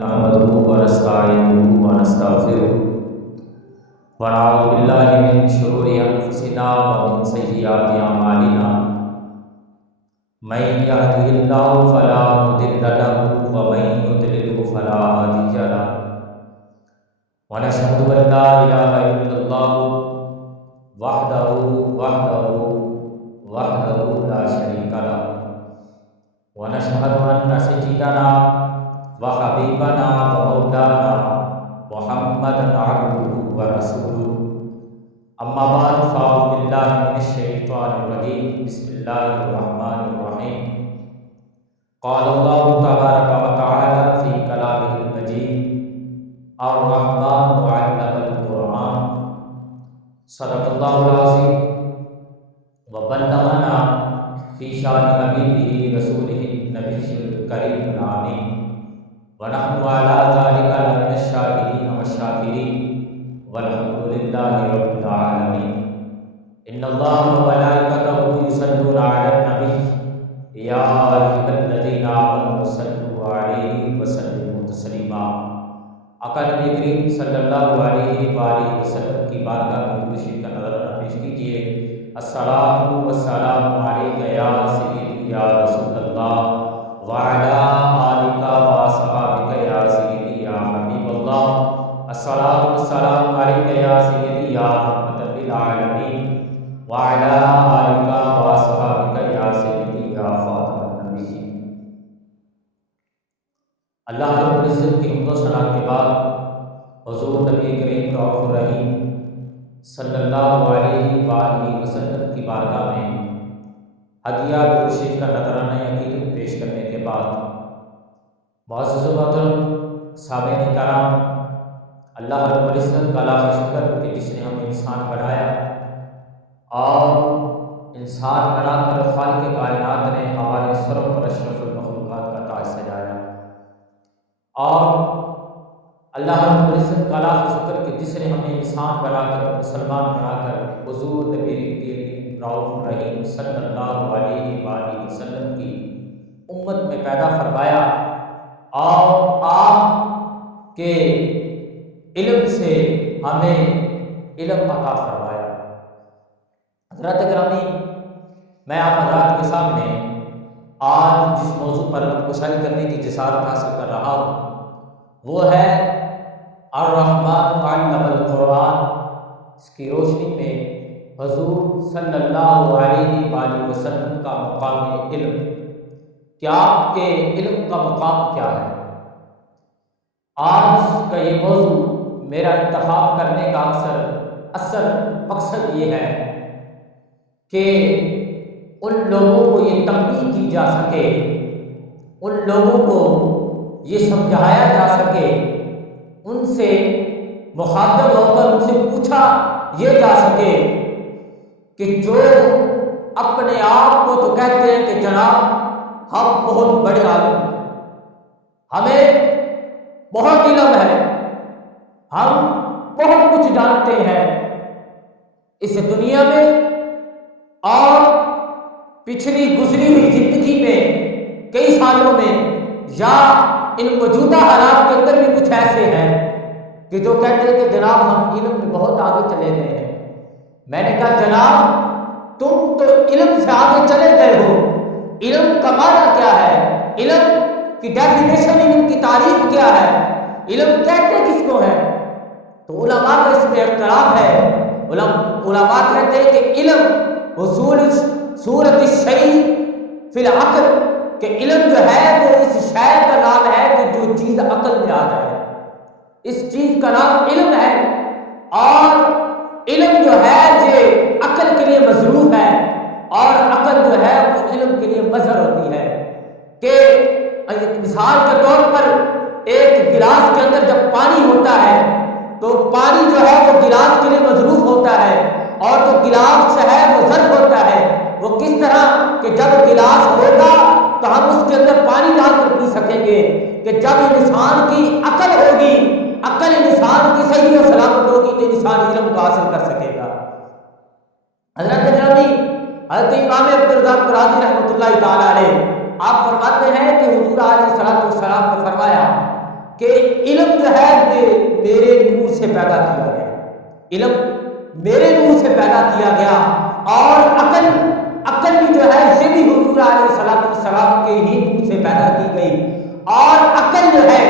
نحمده ونستعينه ونستغفره ونعوذ بالله من شرور أنفسنا ومن سيئات أعمالنا من يهده الله فلا مضل له ومن يضلل فلا هادي له ونشهد أن لا إله إلا الله وحده لا شريك له ونشهد أن سيدنا وحبيبنا ومولانا محمدا عبده ورسوله أما بعد فأعوذ بالله من الشيطان الرجيم بسم الله الرحمن الرحيم قال الله تبارك وتعالى في كلامه المجيد الرحمن علم القرآن صدق الله العظيم وبلغنا في شان حبيبه رسوله النبي الكريم العظيم ونحن على ذلك لمن الشاهدين والشاكرين والحمد لله رب العالمين إن الله وملائكته يصلون على النبي يا أيها الذين آمنوا صلوا عليه وسلموا تسليما آقا نبی کریم صلی اللہ علیہ وآلہ وسلم کی بارگاہ میں درود شریف کا نذرانہ پیش کیجیے۔ الصلاۃ والسلام علیک یا سیدی یا رسول اللہ وعلی آلک واصحابک یا سیدی یا حبیب اللہ۔ الصلاۃ والسلام علیک یا سیدی یا رحمۃ للعالمین وعلی آلک واصحابک یا سیدی یا خاتم النبیین۔ اللہ رب العزت کی حمد و ثنا کے بعد حضور نبی کریم رؤوف الرحیم صلی اللہ علیہ وآلہ وسلم کی بارگاہ میں ہدیہ درود شریف کا نذرانہ عقیدت پیش کرنے کے بعد معزز و محترم سامعین کرام، اللہ رب العزت کا لاکھ شکر کہ جس نے ہمیں انسان بنایا اور انسان بنا کر خالق کائنات نے ہمارے سروں پر اشرف المخلوقات کا تاج سجایا، اور اللہ رب العزت کا لاکھ شکر کہ جس نے ہمیں انسان بنا کر مسلمان بنا کر حضور نبی کریم رؤوف الرحیم صلی اللہ علیہ وآلہ وسلم کی امت میں پیدا فرمایا اور آپ کے علم سے ہمیں علم عطا فرمایا۔ حضرات گرامی، میں آپ حضرات کے سامنے آج جس موضوع پر گفتگو کرنے کی جسارت حاصل کر رہا ہوں وہ ہے الرحمن علم القرآن۔ اس کی روشنی میں حضور صلی اللہ علیہ وآلہ وسلم کا مقام علم، کیا آپ کے علم کا مقام کیا ہے؟ آج کا یہ موضوع میرا انتخاب کرنے کا اصل مقصد یہ ہے کہ ان لوگوں کو یہ تنبیہ کی جا سکے، ان لوگوں کو یہ سمجھایا جا سکے، ان سے مخاطب ہو کر ان سے پوچھا یہ جا سکے کہ جو اپنے آپ کو تو کہتے ہیں کہ جناب ہم بہت بڑے عالم ہیں، ہمیں بہت علم ہے، ہم بہت کچھ جانتے ہیں اس دنیا میں اور پچھلی گزری ہوئی زندگی میں کئی سالوں میں، یا ان موجودہ حالات کے اندر بھی کچھ ایسے ہیں کہ جو کہتے ہیں کہ جناب ہم علم میں بہت آگے چلے گئے ہیں۔ میں نے کہا جناب تم تو علم سے آگے چلے گئے ہو، علم کا معنی کیا ہے؟ علم کی ڈیفینیشن، علم کی تعریف کیا ہے؟ علم کہتے کس کو ہے؟ تو علماء کا اس میں اختلاف ہے۔ علماء کہتے ہیں کہ علم حصول صورت الشیء فی العقل، کہ علم جو ہے وہ اس شے کا نام ہے کہ جو چیز عقل میں آ جائے، اس چیز کا نام علم ہے۔ اور علم جو ہے یہ عقل کے لیے مظروف ہے، اور عقل جو ہے وہ علم کے لیے مظہر ہوتی ہے۔ کہ مثال کے طور پر ایک گلاس کے اندر جب پانی ہوتا ہے تو پانی جو ہے وہ گلاس کے لیے مظروف ہوتا ہے، اور جو گلاس ہے وہ ظرف ہوتا ہے۔ وہ کس طرح کہ جب گلاس ہوگا تو ہم اس کے اندر پانی ڈال کر پی سکیں گے، کہ جب انسان کی عقل ہوگی، عقل انسان کی صحیح و سلامت ہوگی تو انسان علم کو حاصل کر سکے گا۔ حضرت گرامی، حضرت امام عبدالرزاق رازی رحمۃ اللہ تعالی علیہ آپ فرماتے ہیں کہ حضور علیہ الصلوۃ والسلام نے فرمایا کہ علم جو ہے میرے نور سے پیدا کیا گیا، علم میرے نور سے پیدا کیا گیا، اور عقل بھی جو ہے یہ بھی حضور علیہ السلام کے ہی نور سے پیدا کی گئی، اور عقل جو ہے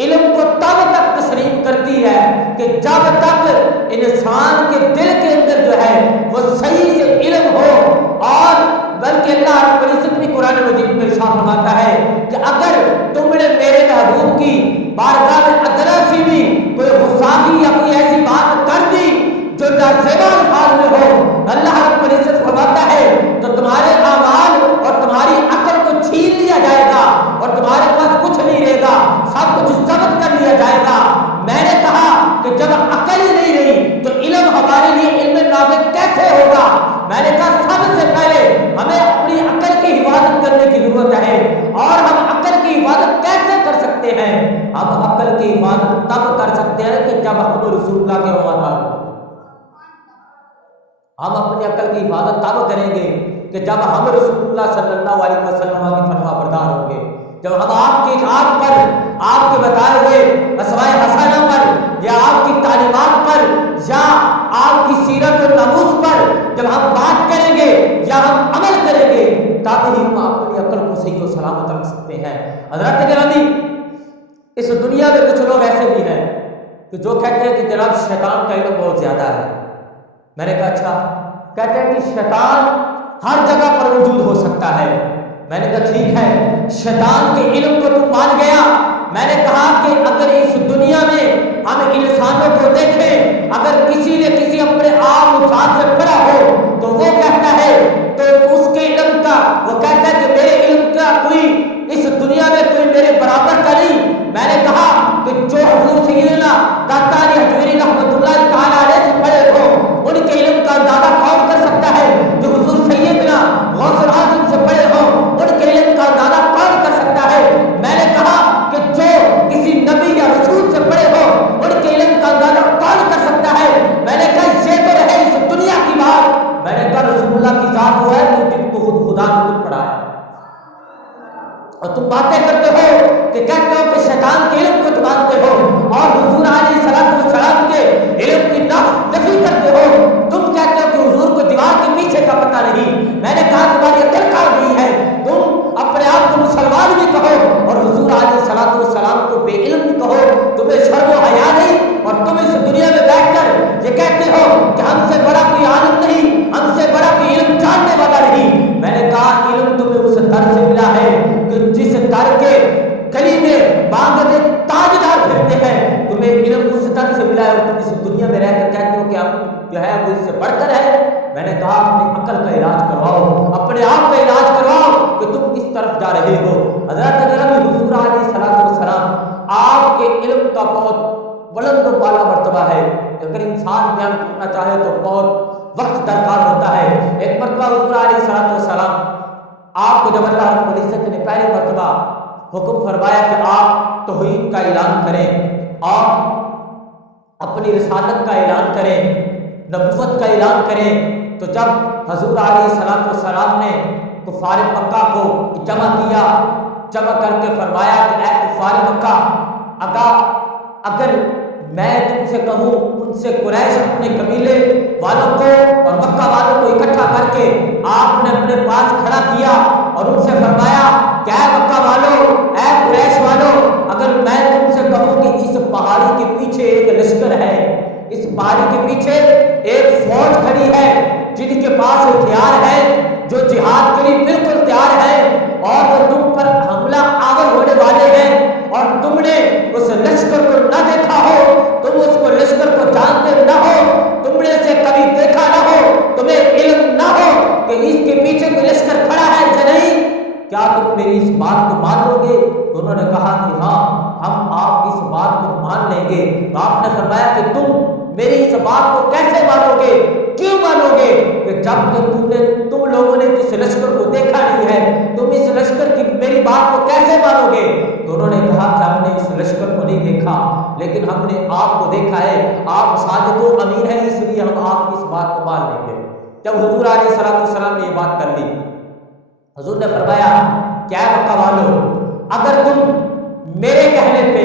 علم کو تب تک تسلیم کرتی ہے کہ جب تک انسان کے دل کے اندر جو ہے وہ صحیح سے علم ہو، اور بلکہ اللہ رب العزت بھی قرآن مجید میں ارشاد فرماتا ہے کہ اگر تم نے میرے محبوب کی بارگاہ میں ادنا سی بھی کوئی غصاگی یا کوئی ایسی بات کر دی جو نازیبا الفاظ میں ہو، اللہ رب العزت فرماتا ہے تو تمہارے اعمال اور تمہاری عقل کو چھین لیا جائے گا، اور تمہارے پاس کچھ نہیں رہے گا، سب کچھ ضبط کر لیا جائے گا۔ میں نے کہا کہ جب عقل ہی نہیں رہی تو علم ہمارے لیے علم نافع کیسے ہوگا؟ میں نے کہا سب سے پہلے ہمیں اپنی عقل کی حفاظت کرنے کی ضرورت ہے، اور ہم عقل کی حفاظت کیسے کر سکتے ہیں؟ ہم عقل کی حفاظت تب کر سکتے ہیں کہ جب ہم رسول اللہ کے وفادار ہوں۔ ہم اپنی عقل کی حفاظت تب کریں گے کہ جب ہم رسول اللہ صلی اللہ علیہ وسلم کی فرما بردار ہوں گے، جب ہم آپ کی اطاعت پر، آپ کے بتائے ہوئے اسوائے حسنہ پر، یا آپ کی تعلیمات پر، یا آپ کی سیرت و ناموس پر جب ہم بات کریں گے یا ہم عمل کریں گے، تب ہی ہم اپنی عقل کو صحیح و سلامت رکھ سکتے ہیں۔ حضرات گرامی، اس دنیا میں کچھ لوگ ایسے بھی ہیں کہ جو کہتے ہیں کہ جناب شیطان کا علم بہت زیادہ ہے۔ میں نے کہا اچھا، کہتے ہیں کہ شیطان ہر جگہ پر موجود ہو سکتا ہے۔ میں نے کہا ٹھیک ہے، شیطان کے علم کو تم مان گیا۔ میں نے کہا کہ اگر اس دنیا میں ہم انسانوں کو دیکھیں، اگر کسی نے کسی اپنے آپ استاد سے پڑھا ہو تو وہ کہتا ہے، تو اس کے علم کا وہ کہتا ہے کہ میرے علم کا کوئی اس دنیا میں کوئی میرے برابر کا نہیں۔ میں نے کہا کہ جو حضور سیدنا داتا علی حجویری رحمۃ اللہ تعالی علیہ سے پڑھے ہو، ان کے علم کا اندازہ کون کر سکتا ہے؟ جو حضور سیدنا غوث الاعظم سے پڑھے ہو، ان کے علم کا اندازہ کون کر سکتا ہے؟ میں نے کہا کہ جو کسی نبی یا رسول سے پڑھے ہو، ان کے علم کا اندازہ کون کر سکتا ہے؟ میں نے کہا یہ تو رہے اس دنیا کی بات۔ میں نے کہا رسول اللہ کی ذات وہ ہے تو جن کو خود خدا نے خود پڑھا ہے، اور تم باتیں کرتے ہو کہ کہتے ہو کہ شیطان کے علم کو تم مانتے ہو، اور حضور علیہ السلام کے علم کی نفی کرتے ہو۔ تم کہتے ہو کہ حضور کو دیوار کے پیچھے کا پتہ نہیں۔ میں نے کہا تمہاری عقل کہاں گئی ہے؟ تم اپنے آپ کو مسلمان بھی کہو اور حضور علیہ السلام کو بے علم بھی کہو، تمہیں شرم و حیا نہیں، اور تم اس دنیا میں بیٹھ کر یہ کہتے ہو کہ ہم سے بڑا کوئی عالم نہیں، ہم سے بڑا کوئی علم جاننے والا نہیں۔ میں نے کہا علم تمہیں اس در سے ملا ہے کہ جس در کے گلی میں باغ تاجدار پھرتے ہیں، تمہیں علم اس در سے ملا ہے، اور تم اس دنیا میں رہ کر کہتے ہو کہ ہم جو ہے وہ اس سے بڑھ کر ہے۔ میں نے کہا اپنی عقل کا علاج کرواؤ، اپنے آپ کا علاج کرواؤ کہ تم کس طرف جا رہے ہو۔ حضرت گرامی، حضور علیہ السلام آپ کے علم کا بہت بلند و بالا مرتبہ ہے، اگر انسان بیان کرنا چاہے تو بہت وقت درکار ہوتا ہے۔ ایک مرتبہ حضور علیہ السلام آپ کو جب اللہ رب العزت نے پہلی مرتبہ حکم فرمایا کہ آپ توحید کا اعلان کریں اور اپنی رسالت کا اعلان کریں، نبوت کا اعلان کریں، تو جب حضور علیہ السلام نے کفار مکہ کو جمع کیا، جمع کر کے فرمایا کہ اے کفار مکہ، اگر میں تم سے کہوں ان سے قریش اپنے قبیلے والوں کو اور مکہ والوں کو اکٹھا کر کے آپ نے اپنے پاس کھڑا کیا اور ان سے فرمایا کہ اے مکہ والوں، اے قریش والوں، اگر میں تم سے کہوں کہ اس پہاڑی کے پیچھے ایک لشکر ہے، اس پہاڑی کے پیچھے ایک فوج کھڑی ہے جن کے پاس ہتھیار ہے، جو جہاد کے لیے بالکل تیار ہے، اور وہ تم پر حملہ آور ہونے والے ہیں، اور تم نے اس لشکر کو نہ دیکھا ہو، تم اس کو لشکر کو جانتے نہ ہو، تم نے اسے کبھی دیکھا نہ ہو، تمہیں علم نہ ہو کہ اس کے پیچھے کوئی لشکر کھڑا ہے یا نہیں، کیا تم میری اس بات کو مان لو گے؟ تو انہوں نے کہا کہ ہاں، ہم آپ کی اس بات کو مان لیں گے۔ تو آپ نے فرمایا کہ تم میری اس بات کو کیسے مانو گے؟ کیوں مانو گے؟ کہ جب تم لوگوں نے جس لشکر کو دیکھا نہیں ہے، تم اس لشکر کی میری بات کو کیسے مانو گے؟ تو انہوں نے کہا کہ ہم نے اس لشکر کو نہیں دیکھا، لیکن ہم نے آپ کو دیکھا ہے، آپ صادق و امین ہیں، اس لیے ہم آپ کی اس بات کو مان لیں گے۔ جب حضور علیہ السلام نے یہ بات کر لی، حضور نے فرمایا کیا مکہ والو، اگر تم میرے کہنے پہ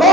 2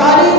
40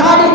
40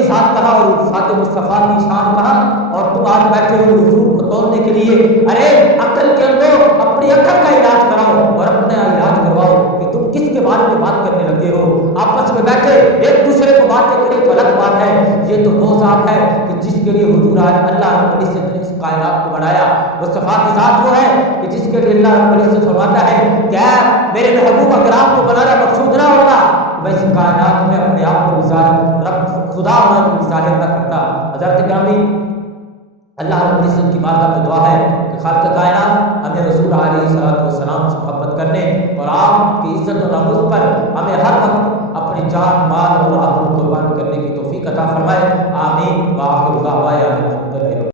اپنی ذات کہا اور ذات مصطفیٰ کی شان کہا، اور تم آج بیٹھے ہو حضور کو توڑنے کے لیے۔ ارے عقل کے اندر اپنی عقل کا علاج کراؤ اور اپنا علاج کرواؤ کہ تم کس کے بارے میں بات کرنے لگے ہو۔ آپس میں بیٹھے ایک دوسرے کو باتیں کریں تو الگ بات ہے، یہ تو وہ ذات ہے کہ جس کے لیے حضور آج اللہ رب العزت نے اس کائنات کو بنایا۔ مصطفیٰ کی ذات وہ ہے کہ جس کے لیے اللہ رب العزت فرماتا ہے کہ اے میرے محبوب اکرام کو بنانا مقصود نہ ہوتا، میں اس کائنات میں اپنے آپ کو ظاہر رب خدا ہونا کو ظاہر نہ کرتا۔ حضرت گرامی، اللہ رب العزت کی بارگاہ میں دعا ہے کہ خالق کائنات ہمیں رسول علیہ السلام سے محبت کرنے اور آپ کی عزت و ناموس پر ہمیں ہر وقت اپنی جان، مال اور آبرو قربان کرنے کی توفیق عطا فرمائے۔